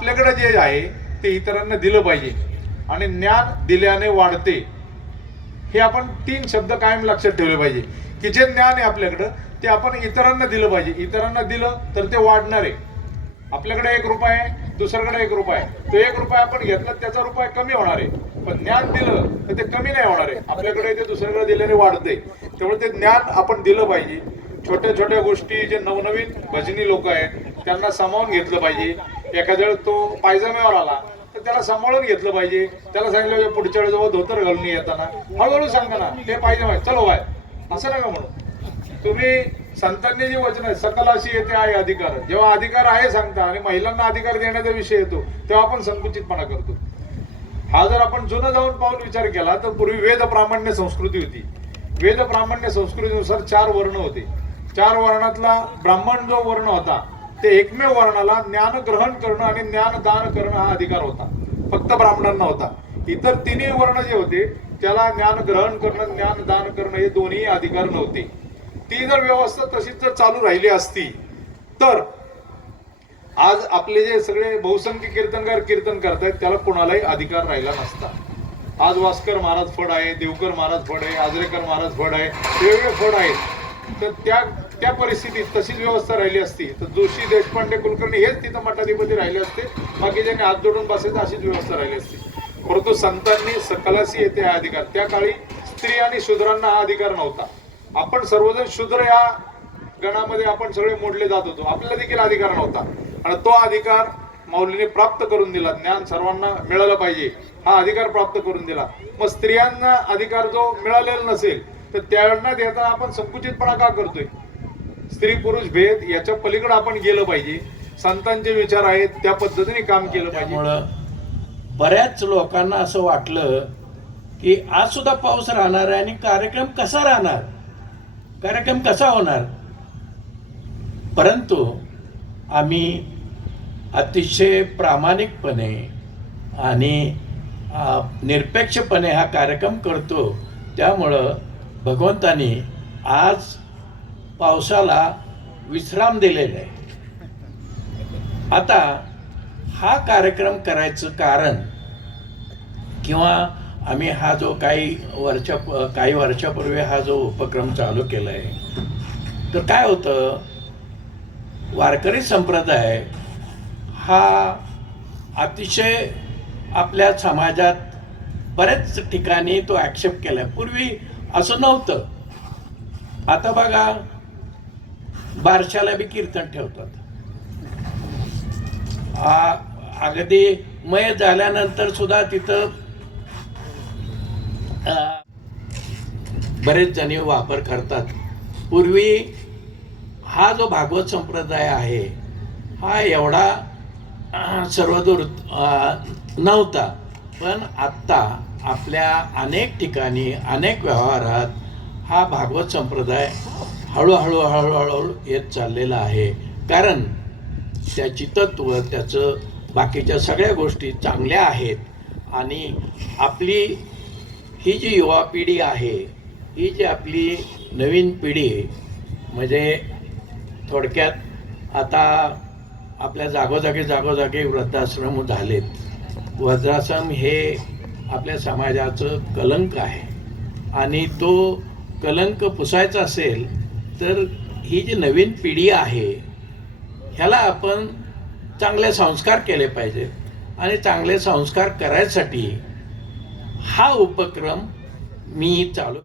आपल्याकडे जे आहे ते इतरांना दिलं पाहिजे. आणि ज्ञान दिल्याने वाढते. हे आपण तीन शब्द कायम लक्षात ठेवले पाहिजे. की जे ज्ञान आहे आपल्याकडं ते आपण इतरांना दिलं पाहिजे. इतरांना दिलं तर ते वाढणार आहे. आपल्याकडे एक रुपये आहे दुसऱ्याकडे एक रुपये आहे. तो एक रुपये आपण घेतला त्याचा रुपये कमी होणार आहे. पण ज्ञान दिलं तर ते कमी नाही होणार आहे. आपल्याकडे ते दुसऱ्याकडे दिल्याने वाढते. त्यामुळे ते ज्ञान आपण दिलं पाहिजे. छोट्या छोट्या गोष्टी जे नवनवीन भजनी लोक आहेत त्यांना सामावून घेतलं पाहिजे. एखाद्या वेळेस तो पायजम्यावर आला तर त्याला सांभाळून घेतलं पाहिजे. त्याला सांगितलं पाहिजे, पुढच्या वेळेस धोतर घालून येताना. हळूहळू सांगा ना ते पायजमा चलो बाय असं नका म्हणून तुम्ही संतांनी जे वचन आहे सकल अशी येते आहे अधिकार. जेव्हा अधिकार आहे सांगता आणि महिलांना अधिकार देण्याचा विषय येतो तेव्हा आपण संकुचितपणा करतो. हा जर आपण जुनं जाऊन पाहून विचार केला तर पूर्वी वेद प्रामाण्य संस्कृती होती. वेद प्रामाण्य संस्कृतीनुसार चार वर्ण होते. चार वर्णातला ब्राह्मण जो वर्ण होता ते एकमेव वर्णाला ज्ञान ग्रहण करणं आणि ज्ञान दान करणं हा अधिकार होता. फक्त ब्राह्मणांना होता. इतर तिन्ही वर्ण जे होते त्याला ज्ञान ग्रहण करणं ज्ञान दान करणं हे दोन्ही अधिकार नव्हते. ती जर व्यवस्था तशीच जर चालू राहिली असती तर आज आपले जे सगळे बहुसंख्य कीर्तनकार कीर्तन करतायत त्याला कोणालाही अधिकार राहिला नसता. आज वास्कर महाराज फड आहे देवकर महाराज फड आहे आजरेकर महाराज फड आहे वेगवेगळे फड आहेत. तर त्या त्या परिस्थितीत तशीच व्यवस्था राहिली असती तर जोशी देशपांडे कुलकर्णी हेच तिथं मठाधिपती राहिले असते. बाकीच्यांनी हात जोडून बसायचं अशीच व्यवस्था राहिली असती. परंतु संतांनी सकलासी येथे हा अधिकार. त्या काळी स्त्री आणि शूद्रांना हा अधिकार नव्हता. आपण सर्वजण शूद्र या गणामध्ये आपण सगळे मोडले जात होतो. आपल्याला देखील अधिकार नव्हता. आणि तो अधिकार माऊलीने प्राप्त करून दिला. ज्ञान सर्वांना मिळालं पाहिजे. हा अधिकार प्राप्त करून दिला. मग स्त्रियांना अधिकार जो मिळालेला नसेल तर त्यांना देताना आपण संकुचितपणा का करतोय? स्त्री पुरुष भेद याच्या पलीकडे आपण गेलं पाहिजे. संतांचे विचार आहेत त्या पद्धतीने काम केलं पाहिजे. बऱ्याच लोकांना असं वाटलं की आज सुद्धा पाऊस राहणार आहे आणि कार्यक्रम कसा राहणार? कार्यक्रम कसा होणार? परंतु आम्ही अतिशय प्रामाणिकपणे आणि निरपेक्षपणे हा कार्यक्रम करतो. त्यामुळं भगवंतानी आज पावसाला विश्राम दिलेला आहे आता हा कार्यक्रम करायचं कारण किंवा आम्ही हा जो काही वर्षा काही वर्षापूर्वी हा जो उपक्रम चालू केला आहे तर काय होतं? वारकरी संप्रदाय हा अतिशय आपल्या समाजात बऱ्याच ठिकाणी तो ॲक्सेप्ट केला आहे पूर्वी असं नव्हतं. आता बघा बारशाला बी कीर्तन ठेवतात. अगदी मय झाल्यानंतर सुद्धा तिथं बरेच जणी वापर करतात. पूर्वी हा जो भागवत संप्रदाय आहे हा एवढा सर्वदूर नव्हता. पण आत्ता आपल्या अनेक ठिकाणी अनेक व्यवहारात हा भागवत संप्रदाय हळूहळू हळूहळू येत चाललेलं आहे. कारण त्याची तत्व त्याचं बाकीच्या सगळ्या गोष्टी चांगल्या आहेत. आणि आपली ही जी युवा पिढी आहे ही जी आपली नवीन पिढी म्हणजे थोडक्यात आता आपल्या जागोजागी जागोजागी वृद्धाश्रम झालेत. वृद्धाश्रम हे आपल्या समाजाचं कलंक आहे. आणि तो कलंक पुसायचा असेल तर ही जी नवीन पिढी आहे ह्याला आपण चांगले संस्कार केले पाहिजे आणि चांगले संस्कार करायसाठी हा उपक्रम मी चालू